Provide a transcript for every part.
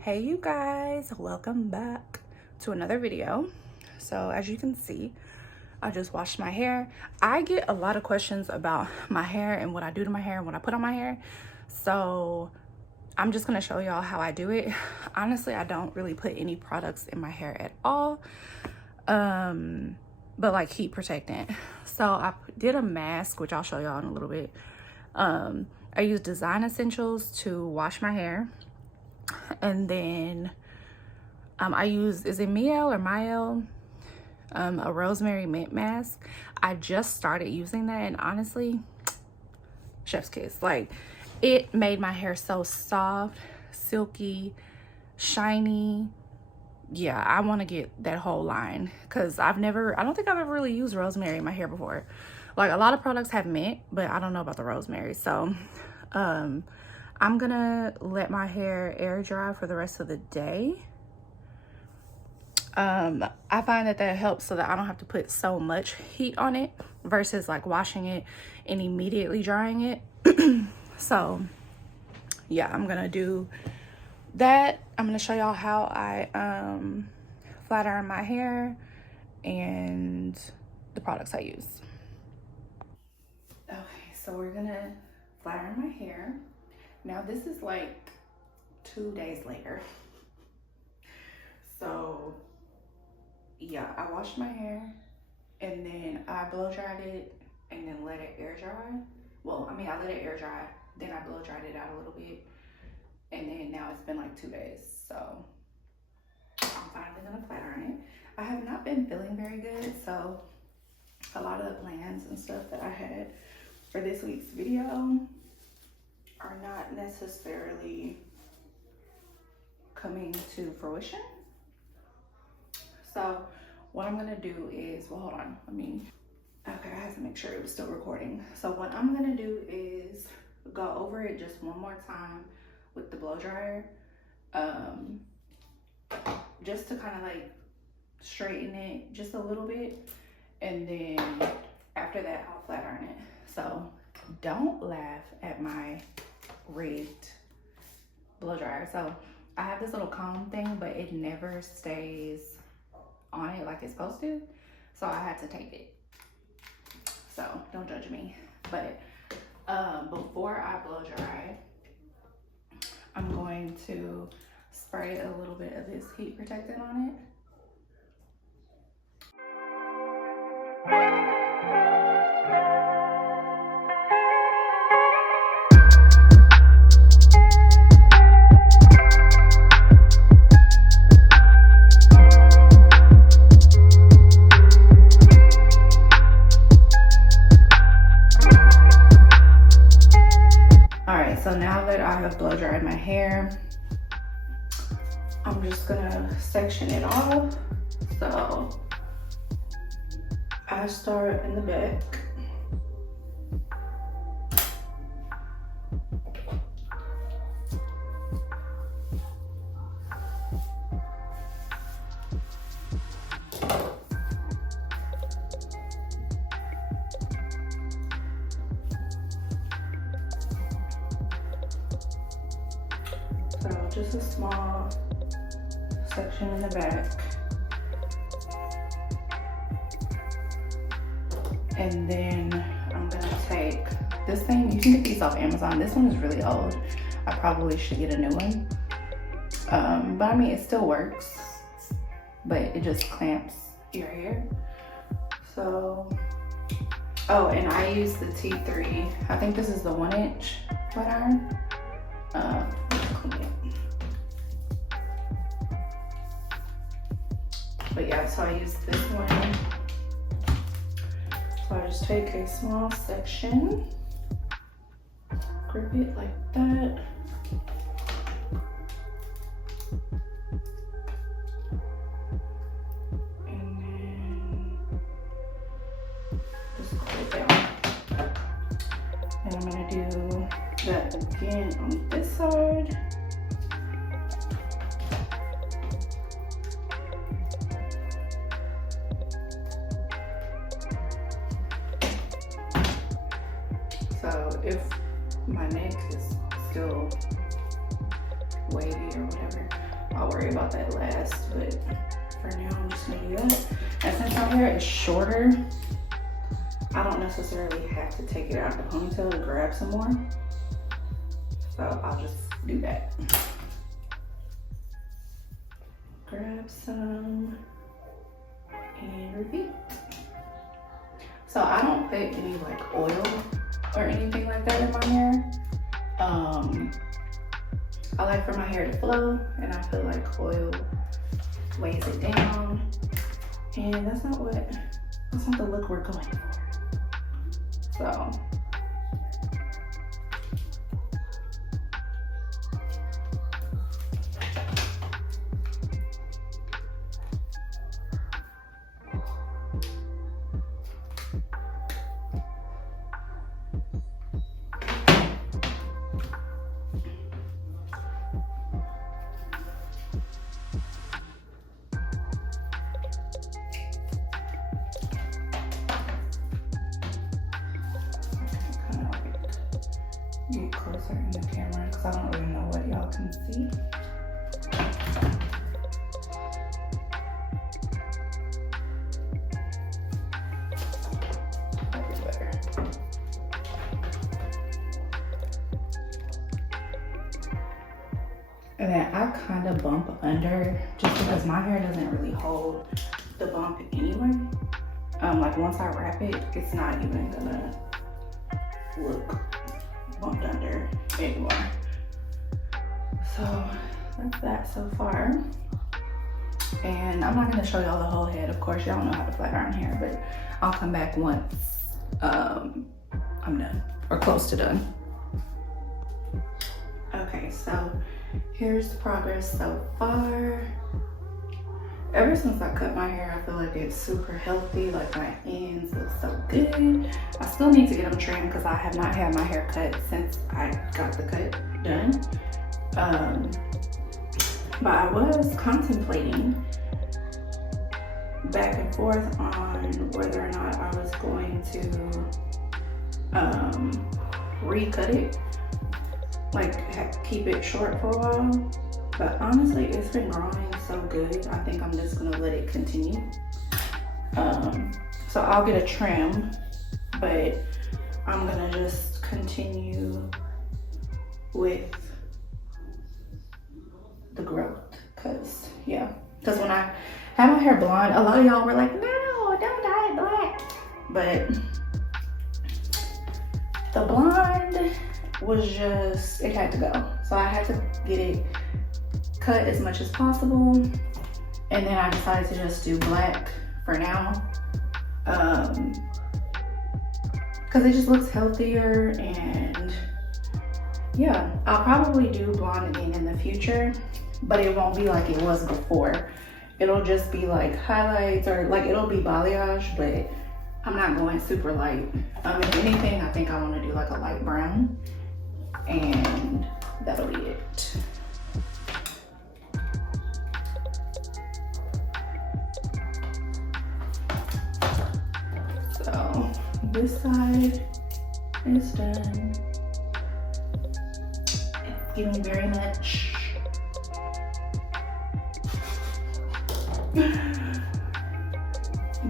Hey you guys, welcome back to another video. So as you can see, I just washed my hair. I get a lot of questions about my hair and what I do to my hair and what I put on my hair, so I'm just gonna show y'all how I do it. Honestly, I don't really put any products in my hair at all, but like heat protectant. So I did a mask, which I'll show y'all in a little bit. I use Design Essentials to wash my hair. And then I use, is it Miel or Miel? A rosemary mint mask. I just started using that, and honestly, chef's kiss. Like, it made my hair so soft, silky, shiny. Yeah, I want to get that whole line, because I don't think I've ever really used rosemary in my hair before. Like, a lot of products have mint, but I don't know about the rosemary. So I'm gonna let my hair air dry for the rest of the day. I find that helps so that I don't have to put so much heat on it versus like washing it and immediately drying it. So yeah, I'm gonna do that. I'm gonna show y'all how I flat iron my hair and the products I use. Okay, so we're gonna flat iron my hair. Now this is like 2 days later. So yeah, I washed my hair and then I blow dried it and then let it air dry. Well, I mean, I let it air dry, then I blow dried it out a little bit, and then now it's been like 2 days. So I'm finally gonna flat iron it. I have not been feeling very good, so a lot of the plans and stuff that I had for this week's video are not necessarily coming to fruition. So what I'm gonna do is, well, hold on, okay, I have to make sure it was still recording. So what I'm gonna do is go over it just one more time with the blow dryer, just to kind of like straighten it just a little bit, and then after that I'll flat iron it. So don't laugh at my rigged blow dryer. So I have this little comb thing, but it never stays on it like it's supposed to, so I had to tape it. So don't judge me. But before I blow dry, I'm going to spray a little bit of this heat protectant on it. So now that I have blow dried my hair, I'm just gonna section it off. So I start in the back. So just a small section in the back. And then I'm gonna take this thing. You can get these off Amazon. This one is really old. I probably should get a new one. But I mean, it still works, but it just clamps your hair. So, oh, and I use the T3. I think this is the 1-inch flat iron. But yeah, so I use this one. So I just take a small section, grip it like that. And then just pull it down. And I'm gonna do that again on this side. So if my neck is still wavy or whatever, I'll worry about that last, but for now I'm just gonna do that. And since my hair is shorter, I don't necessarily have to take it out of the ponytail to grab some more. So I'll just do that. Grab some and repeat. So I don't put any like oil or anything like that in my hair. I like for my hair to flow, and I feel like oil weighs it down, and that's not the look we're going for. So get closer in the camera because I don't really know what y'all can see. That's better. And then I kind of bump under just because my hair doesn't really hold the bump anyway. Like once I wrap it, it's not even gonna look bumped under anymore. So that's that so far. And I'm not gonna show y'all the whole head. Of course, y'all know how to flat iron hair, but I'll come back once I'm done or close to done. Okay, so here's the progress so far. Ever since I cut my hair, I feel like it's super healthy. Like my ends look so good. I still need to get them trimmed because I have not had my hair cut since I got the cut done. But I was contemplating back and forth on whether or not I was going to recut it, like keep it short for a while. But honestly, it's been growing so good. I think I'm just gonna let it continue. So I'll get a trim, but I'm gonna just continue with the growth, cause when I had my hair blonde, a lot of y'all were like, no, don't dye it black. But the blonde was just, it had to go. So I had to get it cut as much as possible, and then I decided to just do black for now, because it just looks healthier. And yeah, I'll probably do blonde again in the future, but it won't be like it was before. It'll just be like highlights, or like it'll be balayage, but I'm not going super light. If anything, I think I want to do like a light brown, and that'll be it. So this side is done. It's giving very much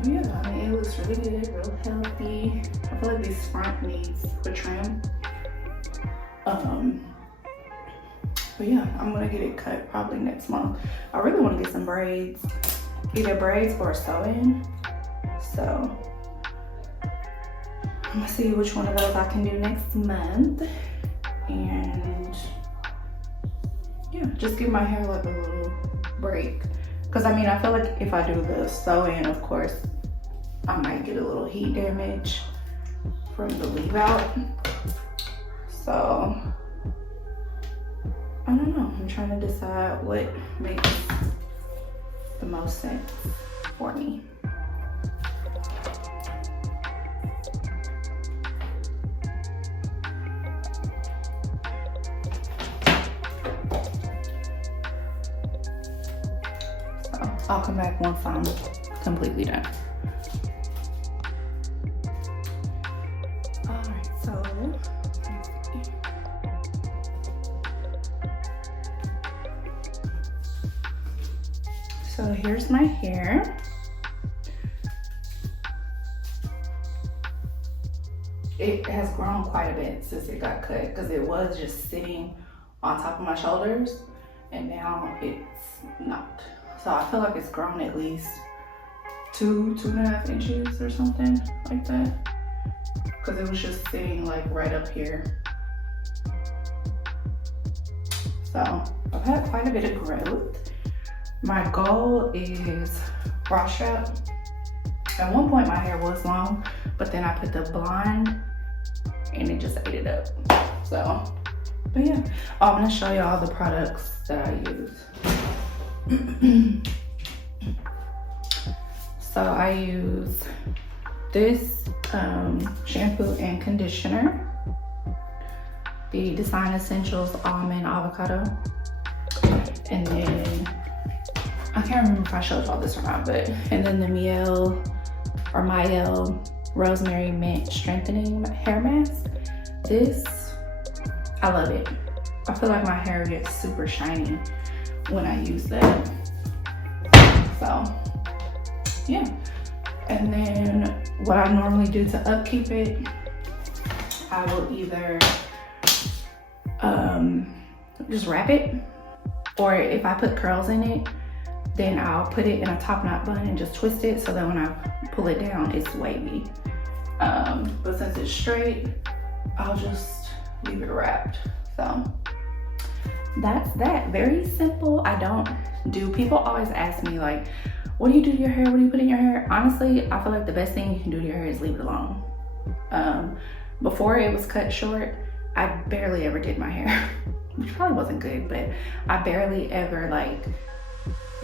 Yeah, I mean, it looks really good, real healthy. I feel like this front needs a trim. But yeah, I'm gonna get it cut probably next month. I really want to get some braids, either braids or sew-in. So I'm gonna see which one of those I can do next month, and yeah, just give my hair like a little break. Cause I mean, I feel like if I do the sew-in, of course, I might get a little heat damage from the leave out. So I don't know, I'm trying to decide what makes the most sense for me. So I'll come back once I'm completely done. Alright, so here's my hair. It has grown quite a bit since it got cut because it was just sitting on top of my shoulders and now it's not. So I feel like it's grown at least 2.5 inches or something like that, because it was just sitting like right up here. So I've had quite a bit of growth. My goal is bra strap. At one point my hair was long, but then I put the blonde and it just ate it up. So, but yeah, I'm gonna show you all the products that I use. So I use this shampoo and conditioner, the Design Essentials Almond Avocado, and then I can't remember if I showed y'all this or not, but and then the Mielle Rosemary Mint Strengthening Hair Mask. This, I love it. I feel like my hair gets super shiny when I use that. So yeah, and then what I normally do to upkeep it, I will either just wrap it, or if I put curls in it, then I'll put it in a top knot bun and just twist it so that when I pull it down, it's wavy. But since it's straight, I'll just leave it wrapped. So that's that, very simple. I don't do, people always ask me like, what do you do to your hair? What do you put in your hair? Honestly, I feel like the best thing you can do to your hair is leave it alone. Before it was cut short, I barely ever did my hair, which probably wasn't good, but I barely ever like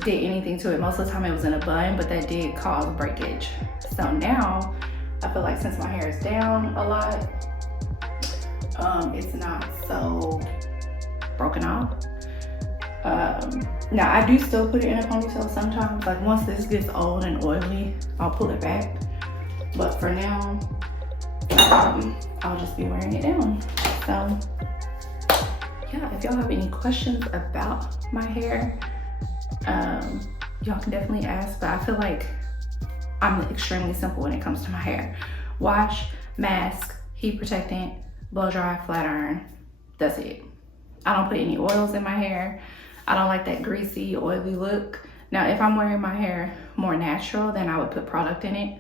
did anything to it. Most of the time it was in a bun, but that did cause breakage. So now I feel like since my hair is down a lot, it's not so broken off. Now I do still put it in a ponytail sometimes. Like once this gets old and oily, I'll pull it back. But for now, I'll just be wearing it down. So yeah, if y'all have any questions about my hair, y'all can definitely ask, but I feel like I'm extremely simple when it comes to my hair. Wash, mask, heat protectant, blow dry, flat iron. That's it. I don't put any oils in my hair. I don't like that greasy, oily look. Now, if I'm wearing my hair more natural, then I would put product in it.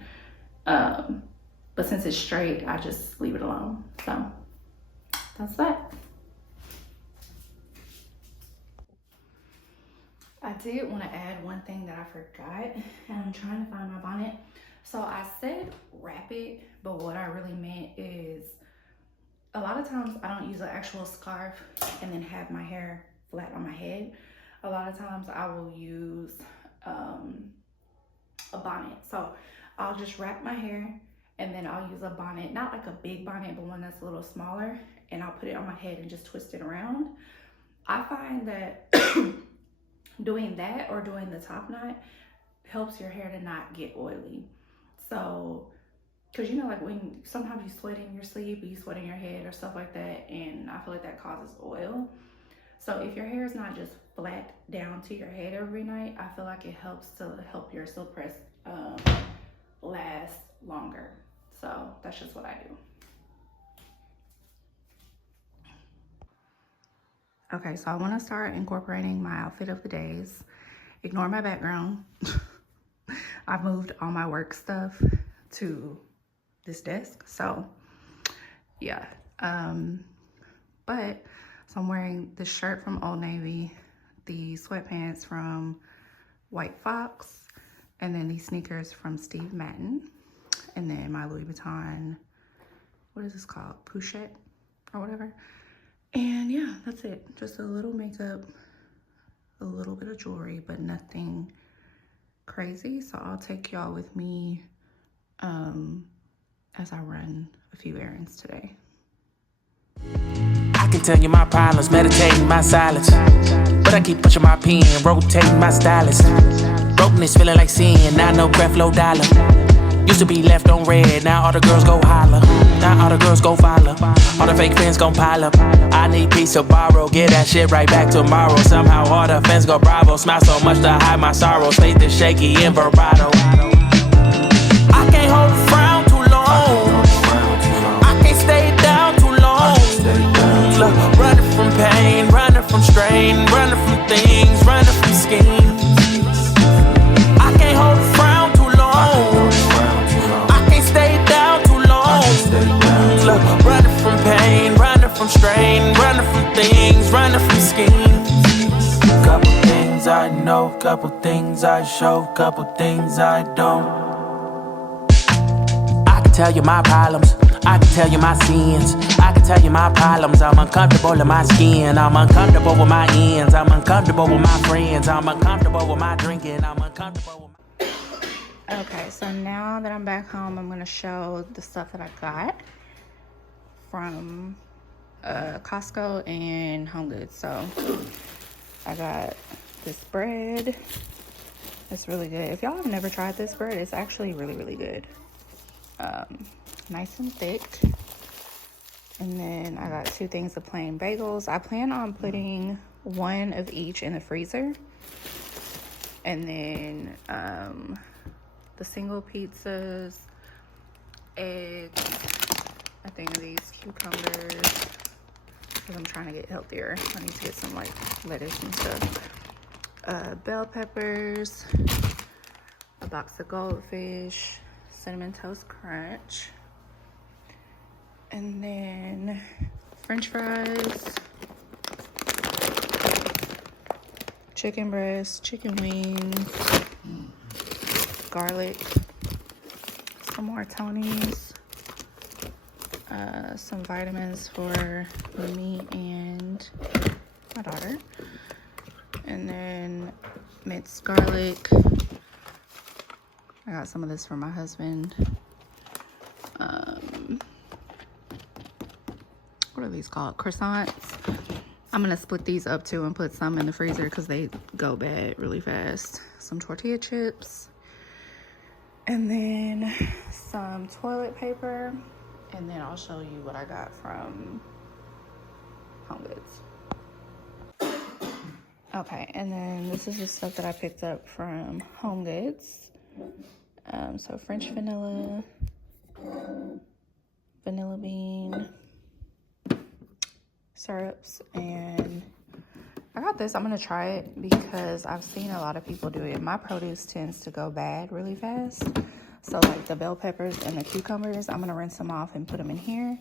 But since it's straight, I just leave it alone. So that's that. I did want to add one thing that I forgot, and I'm trying to find my bonnet. So I said wrap it, but what I really meant is a lot of times I don't use an actual scarf and then have my hair flat on my head. A lot of times I will use a bonnet. So I'll just wrap my hair and then I'll use a bonnet, not like a big bonnet, but one that's a little smaller, and I'll put it on my head and just twist it around. I find that doing that or doing the top knot helps your hair to not get oily. So, cause you know, like when sometimes you sweat in your sleep or you sweat in your head or stuff like that, and I feel like that causes oil. So if your hair is not just flat down to your head every night, I feel like it helps to help your silk press last longer. So that's just what I do. Okay, so I want to start incorporating my outfit of the days. Ignore my background. I've moved all my work stuff to this desk. So yeah. But so I'm wearing this shirt from Old Navy, the sweatpants from White Fox, and then these sneakers from Steve Madden, and then my Louis Vuitton, what is this called? Pochette or whatever. And yeah, that's it. Just a little makeup, a little bit of jewelry, but nothing crazy. So I'll take y'all with me as I run a few errands today. I can tell you my problems, meditating my silence, but I keep pushing my pen, rotating my stylus. Brokenness feeling like sin, now no breath, low dollar. Used to be left on red, now all the girls go holler. Now all the girls go follow, all the fake fans gon' pile up. I need peace to borrow, get that shit right back tomorrow. Somehow all the fans go bravo, smile so much to hide my sorrows. Faith is shaky in vibrato. I can't hold a frown too long, I can't stay down too long. Look, running from pain, running from strain, running from things, running from schemes. I can't hold a frown too long, I can't stay down too long. Look, running from pain, running from strain, running from things, running from schemes. Couple things I know, couple things I show, couple things I don't. I can tell you my problems, I can tell you my sins, I can tell you my problems. I'm uncomfortable in my skin, I'm uncomfortable with my ends, I'm uncomfortable with my friends, I'm uncomfortable with my drinking, I'm uncomfortable with my... Okay, so now that I'm back home, I'm gonna show the stuff that I got from Costco and HomeGoods. So I got this bread. It's really good. If y'all have never tried this bread, it's actually really, really good. Nice and thick. And then I got 2 things of plain bagels. I plan on putting 1 of each in the freezer. And then the single pizzas, eggs, I think of these cucumbers, because I'm trying to get healthier. I need to get some like lettuce and stuff. Bell peppers, a box of goldfish, Cinnamon Toast Crunch, and then French fries, chicken breast, chicken wings, garlic, some more Tonys, some vitamins for me and my daughter, and then minced garlic. I got some of this for my husband. What are these called? Croissants. I'm gonna split these up too and put some in the freezer because they go bad really fast. Some tortilla chips, and then some toilet paper, and then I'll show you what I got from HomeGoods. Okay, and then this is the stuff that I picked up from HomeGoods. So French vanilla, vanilla bean, syrups, and I got this. I'm gonna try it because I've seen a lot of people do it. My produce tends to go bad really fast. So like the bell peppers and the cucumbers, I'm gonna rinse them off and put them in here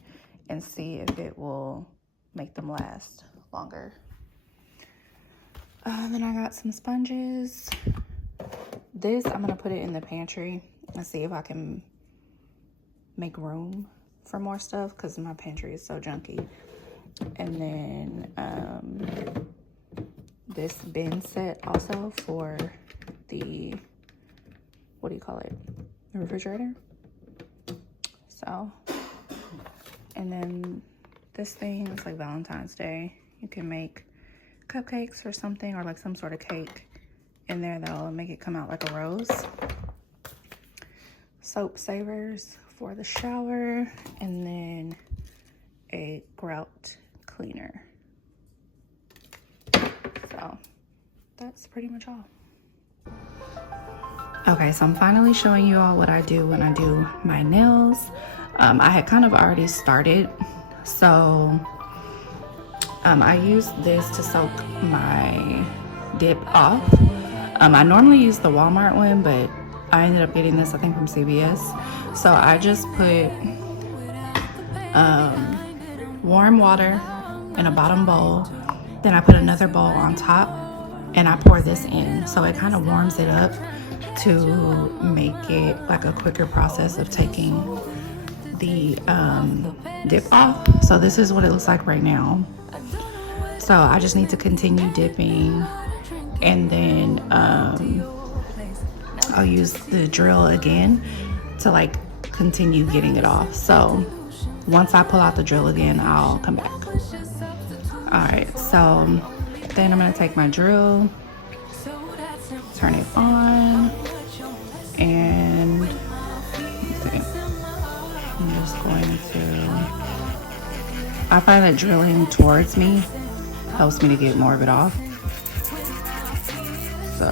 and see if it will make them last longer. Then I got some sponges. This, I'm gonna put it in the pantry and see if I can make room for more stuff because my pantry is so junky. And then this bin set also for the, what do you call it? The refrigerator. So, and then this thing is like Valentine's Day. You can make cupcakes or something, or like some sort of cake in there that'll make it come out like a rose. Soap savers for the shower, and then a grout cleaner. So that's pretty much all. Okay, so I'm finally showing you all what I do when I do my nails. I had kind of already started, so I use this to soak my dip off. I normally use the Walmart one, but I ended up getting this, I think, from CVS. So I just put warm water in a bottom bowl, then I put another bowl on top, and I pour this in. So it kind of warms it up to make it like a quicker process of taking the dip off. So this is what it looks like right now. So I just need to continue dipping, and then I'll use the drill again to like continue getting it off. So once I pull out the drill again, I'll come back. All right, so then I'm gonna take my drill, turn it on, and I'm just going to, I find that drilling towards me helps me to get more of it off. So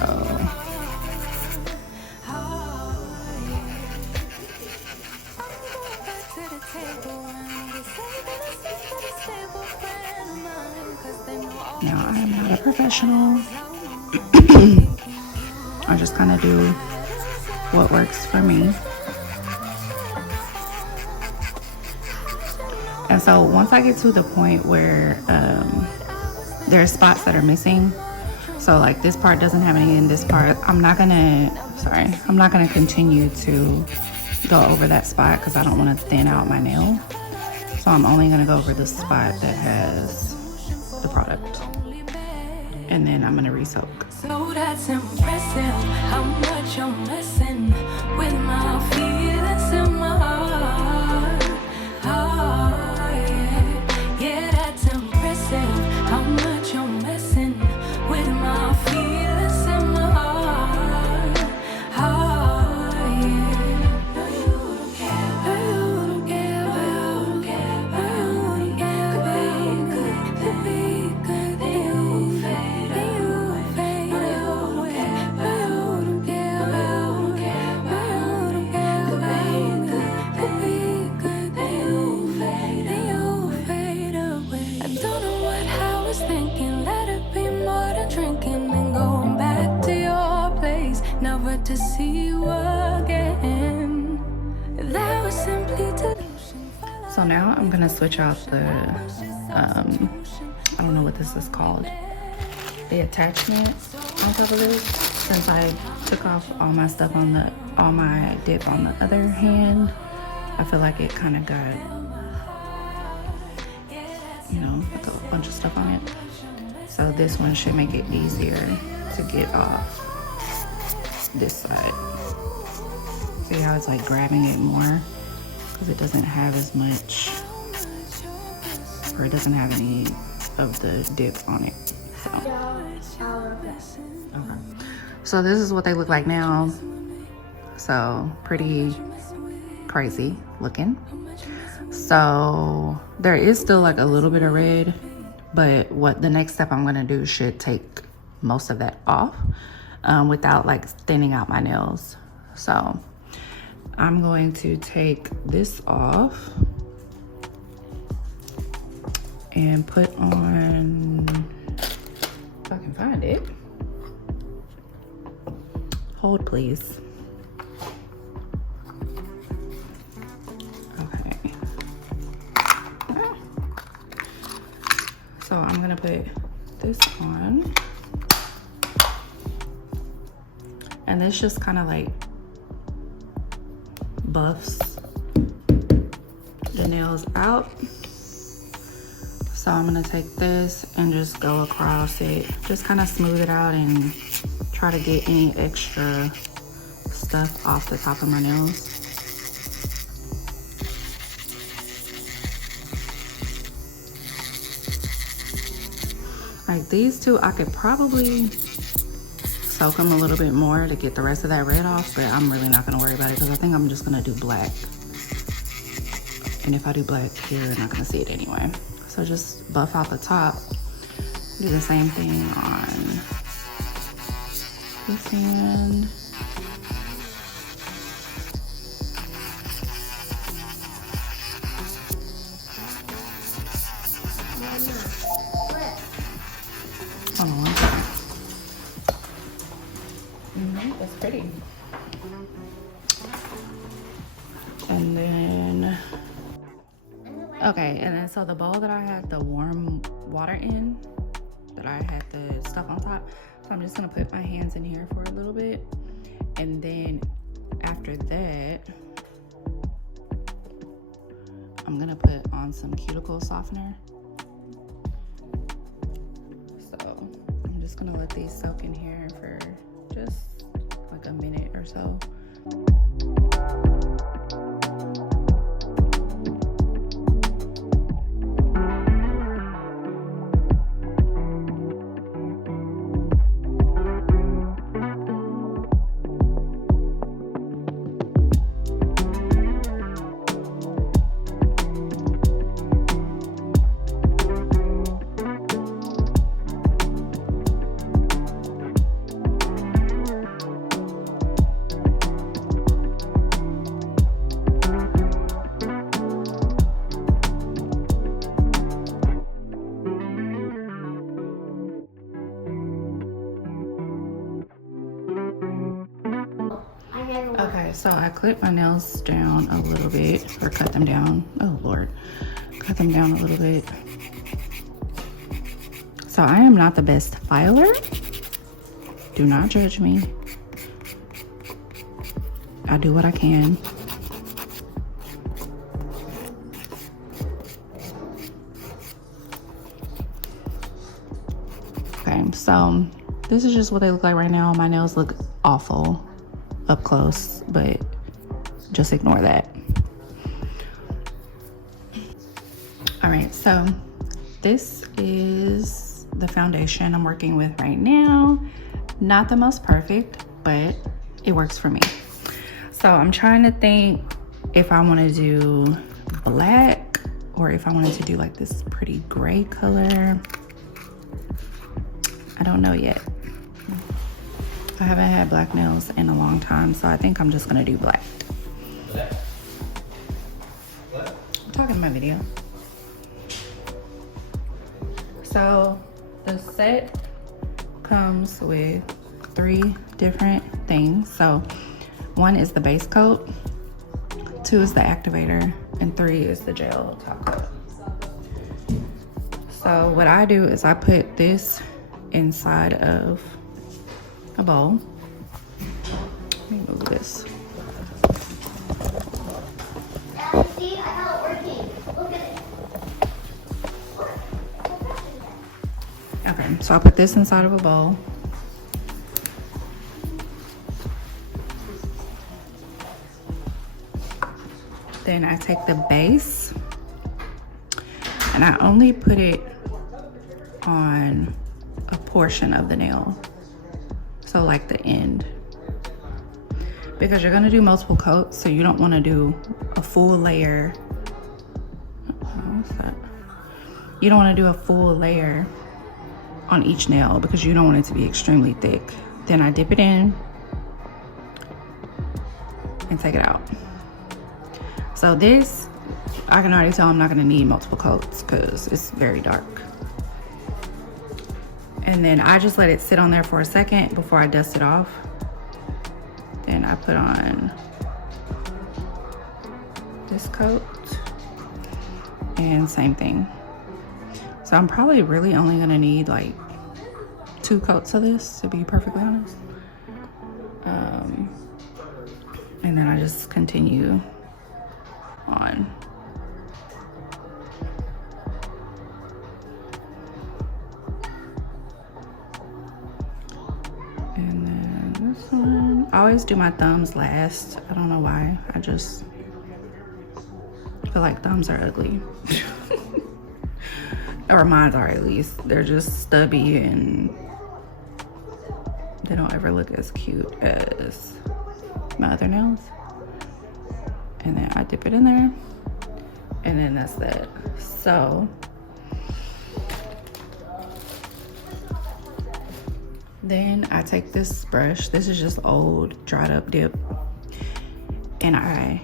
now I am not a professional. I just kind of do what works for me. And so once I get to the point where there are spots that are missing, so like this part doesn't have any in this part, I'm not gonna continue to go over that spot because I don't want to thin out my nail. So I'm only gonna go over the spot that has the product, and then I'm gonna re-soak. So that's impressive, how much I'm messing with my feelings in my heart. Oh, yeah, yeah, that's impressive, how much I'm messing with my feelings in my heart. Oh, yeah. No, you don't care, no, you don't care, no, you don't care, no, you don't care. Could be good, then you fade, then you fade. No, you don't care, no, you don't care, no, you don't care, no, you don't care. Could be good, then you fade, then you fade away. I don't know what I was thinking. Let it be more than drinking and going back to your place, never to see you again. That was simply delusion. So now I'm gonna switch out the I don't know what this is called, the attachment on top of this, since I took off all my stuff on all my dip on the other hand. I feel like it kind of got, you know, like a bunch of stuff on it. So this one should make it easier to get off this side. See how it's like grabbing it more because it doesn't have as much, or it doesn't have any of the dip on it. Okay. So this is what they look like now. So pretty crazy looking. So there is still like a little bit of red, but what the next step I'm gonna do should take most of that off without like thinning out my nails. So I'm going to take this off and put on, if I can find it. Hold please. Okay. So I'm gonna put this on. And this just kind of like buffs the nails out. So I'm gonna take this and just go across it, just kind of smooth it out and try to get any extra stuff off the top of my nails. Like these two, I could probably soak them a little bit more to get the rest of that red off, but I'm really not gonna worry about it because I think I'm just gonna do black. And if I do black here, you're not gonna see it anyway. So just buff out the top, Do the same thing on this hand. Hold on one second. That's pretty. And then, okay, and then so the bowl that I had the warm water in, that I had the stuff on top, so I'm just gonna put my hands in here for a little bit, and then after that, I'm gonna put on some cuticle softener. So I'm just gonna let these soak in here for just like a minute or so. Okay, so I clipped my nails down a little bit, or cut them down. Oh Lord, cut them down a little bit. So I am not the best filer. Do not judge me. I do what I can. Okay, so this is just what they look like right now. My nails look awful up close, but just ignore that. All right, so this is the foundation I'm working with right now. Not the most perfect, but it works for me. So I'm trying to think if I want to do black or if I wanted to do like this pretty gray color. I don't know yet. I haven't had black nails in a long time, so I think I'm just gonna do black. I'm talking in my video. So the set comes with 3 different things. So 1 is the base coat, 2 is the activator, and 3 is the gel top coat. So what I do is I put this inside of a bowl. Let me move this. See, I got it working. Look at it. Okay, so I put this inside of a bowl. Then I take the base and I only put it on a portion of the nail. So like the end, because you're gonna do multiple coats, so you don't wanna do a full layer. What's that? You don't wanna do a full layer on each nail because you don't want it to be extremely thick. Then I dip it in and take it out. So this, I can already tell I'm not gonna need multiple coats because it's very dark. And then I just let it sit on there for a second before I dust it off. Then I put on this coat and same thing. So I'm probably really only gonna need like 2 coats of this, to be perfectly honest. And then I just continue on. And then this one, I always do my thumbs last. I don't know why. I just feel like thumbs are ugly. Or mine are, at least. They're just stubby and they don't ever look as cute as my other nails. And then I dip it in there, and then that's that. So Then I take this brush, this is just old dried up dip, and I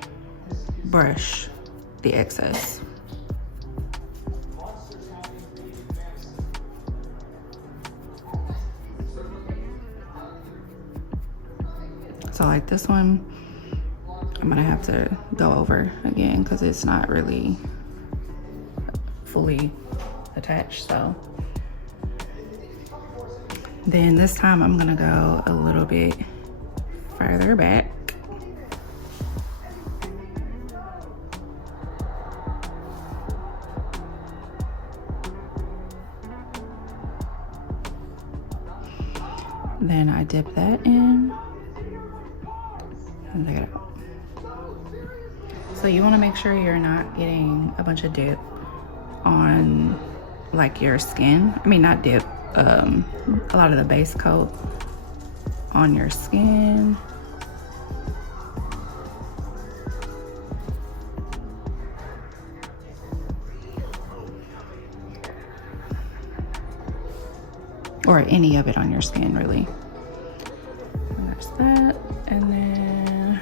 brush the excess. So like this one, I'm gonna have to go over again because it's not really fully attached. So then this time I'm gonna go a little bit further back. Then I dip that in and take it out. So you want to make sure you're not getting a bunch of dip on like your skin. I mean, not dip, a lot of the base coat on your skin. Or any of it on your skin, really. And there's that. And then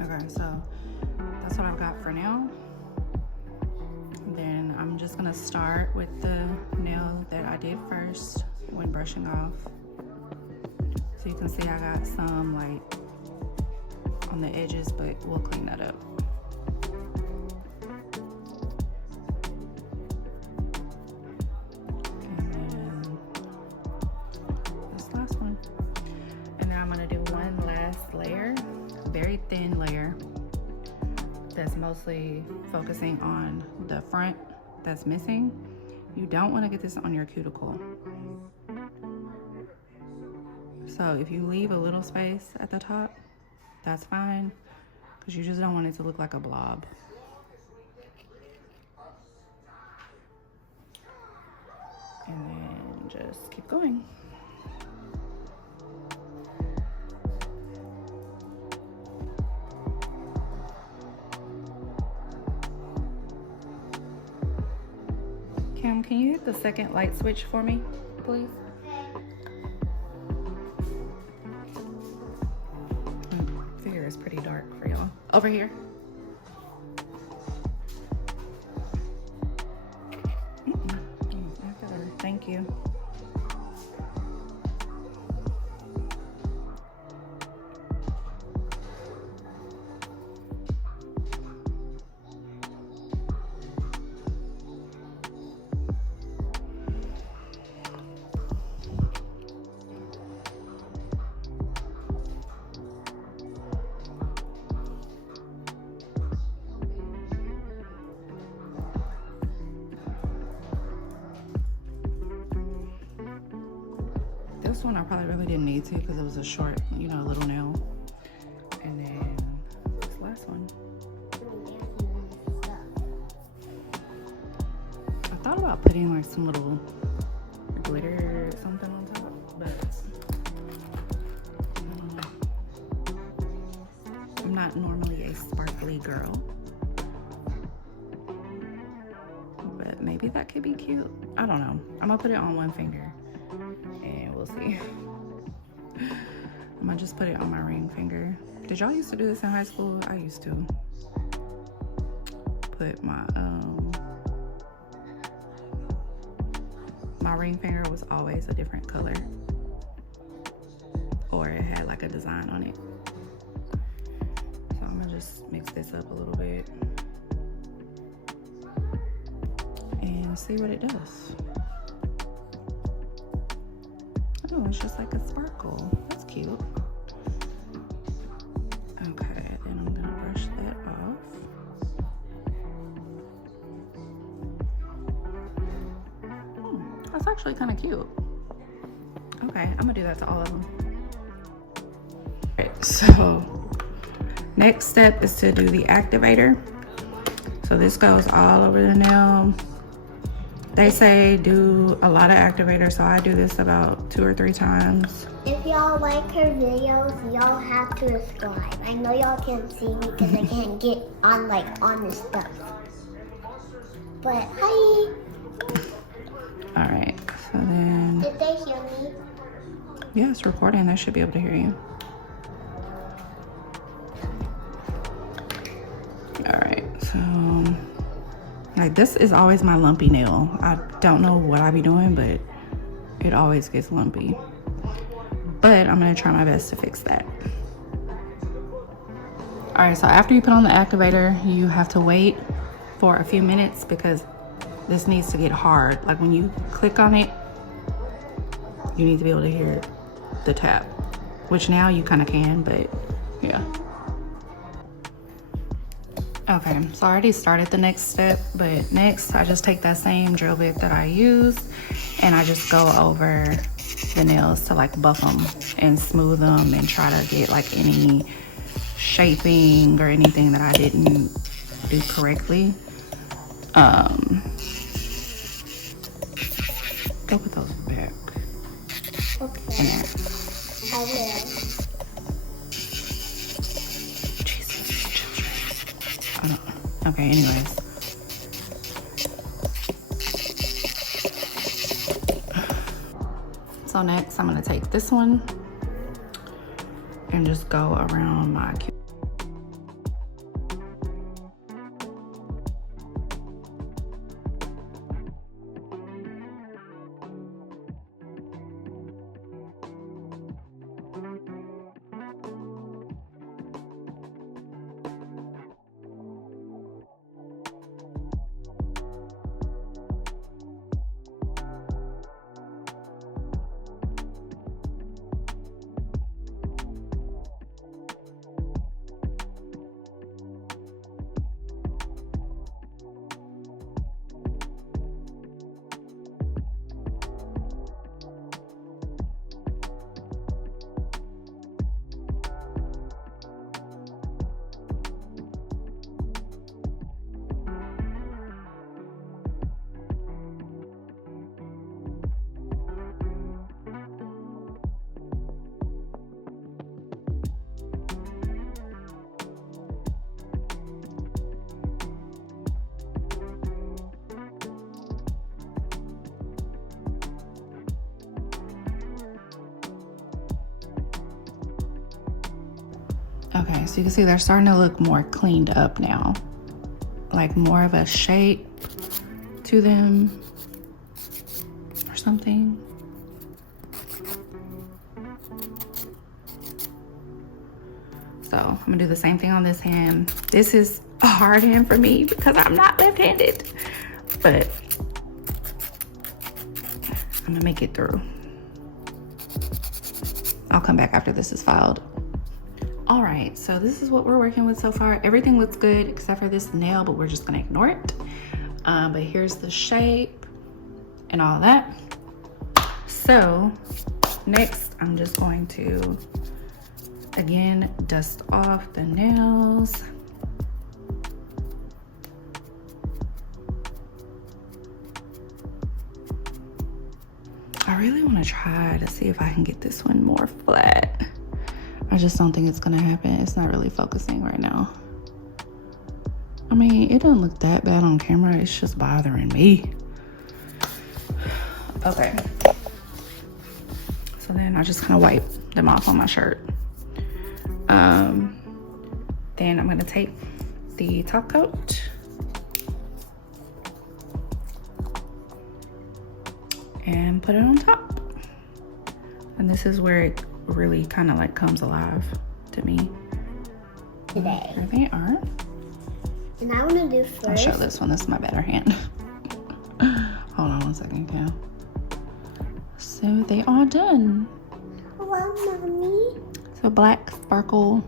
okay, so that's what I've got for now. Then I'm just gonna start with the nail that I did first when brushing off. So you can see I got some like on the edges, but we'll clean that up. Very thin layer that's mostly focusing on the front that's missing. You don't want to get this on your cuticle. So if you leave a little space at the top, that's fine, because you just don't want it to look like a blob. And then just keep going. Cam, can you hit the second light switch for me, please? I figure it's pretty dark for y'all. Over here. Thank you. This one I probably really didn't need to because it was a short, you know, little nail. And then this last one. I thought about putting like some little glitter or something on top, but I don't know. I'm not normally a sparkly girl, but maybe that could be cute. I don't know. I'm gonna put it on one finger. And we'll see. I'm gonna just put it on my ring finger. Did y'all used to do this in high school? I used to put my my ring finger was always a different color, or it had like a design on it. So I'm gonna just mix this up a little bit and see what it does. Oh, it's just like a sparkle. That's cute. Okay, then I'm gonna brush that off. That's actually kind of cute. Okay, I'm gonna do that to all of them. Alright, so next step is to do the activator. So this goes all over the nail. They say do a lot of activator, so I do this about 2 or 3 times. If y'all like her videos, y'all have to subscribe. I know y'all can't see me because I can't get on on this stuff. But hi. All right, so then, Did they hear me? yeah, it's recording. I should be able to hear you. All right, so like this is always my lumpy nail. I don't know what I be doing, but it always gets lumpy. But I'm gonna try my best to fix that. All right, so after you put on the activator, you have to wait for a few minutes because this needs to get hard. Like when you click on it, you need to be able to hear the tap, which now you kind of can, but yeah. Okay, so I already started the next step, but next I just take that same drill bit that I used and I just go over the nails to like buff them and smooth them and try to get like any shaping or anything that I didn't do correctly. Go put those back. Okay. In there. I will. Jesus, children. I don't know. Okay, anyways. So next I'm gonna take this one and just go around my cuticle. Okay, so you can see they're starting to look more cleaned up now. Like more of a shape to them or something. So I'm gonna do the same thing on this hand. This is a hard hand for me because I'm not left-handed, but I'm gonna make it through. I'll come back after this is filed. All right, so this is what we're working with so far. Everything looks good except for this nail, but we're just gonna ignore it. But here's the shape and all that. So next, I'm just going to, again, dust off the nails. I really wanna try to see if I can get this one more flat. I just don't think it's gonna happen. It's not really focusing right now. I mean, it doesn't look that bad on camera. It's just bothering me. Okay. So then I just kind of wipe them off on my shirt. Then I'm gonna take the top coat and put it on top. And this is where it really kind of like comes alive to me. Today. There they are. And I want to do first. I'll show this one. This is my better hand. Hold on one second, Cal. So they are done. Hello, Mommy. So black sparkle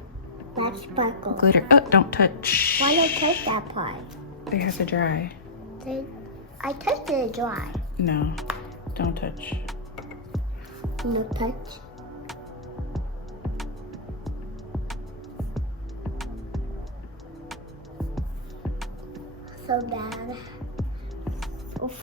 Black sparkle. glitter. Oh, don't touch. Why did I touch that part? They have to dry. I touched it dry. No, don't touch. No touch. So bad. Oof.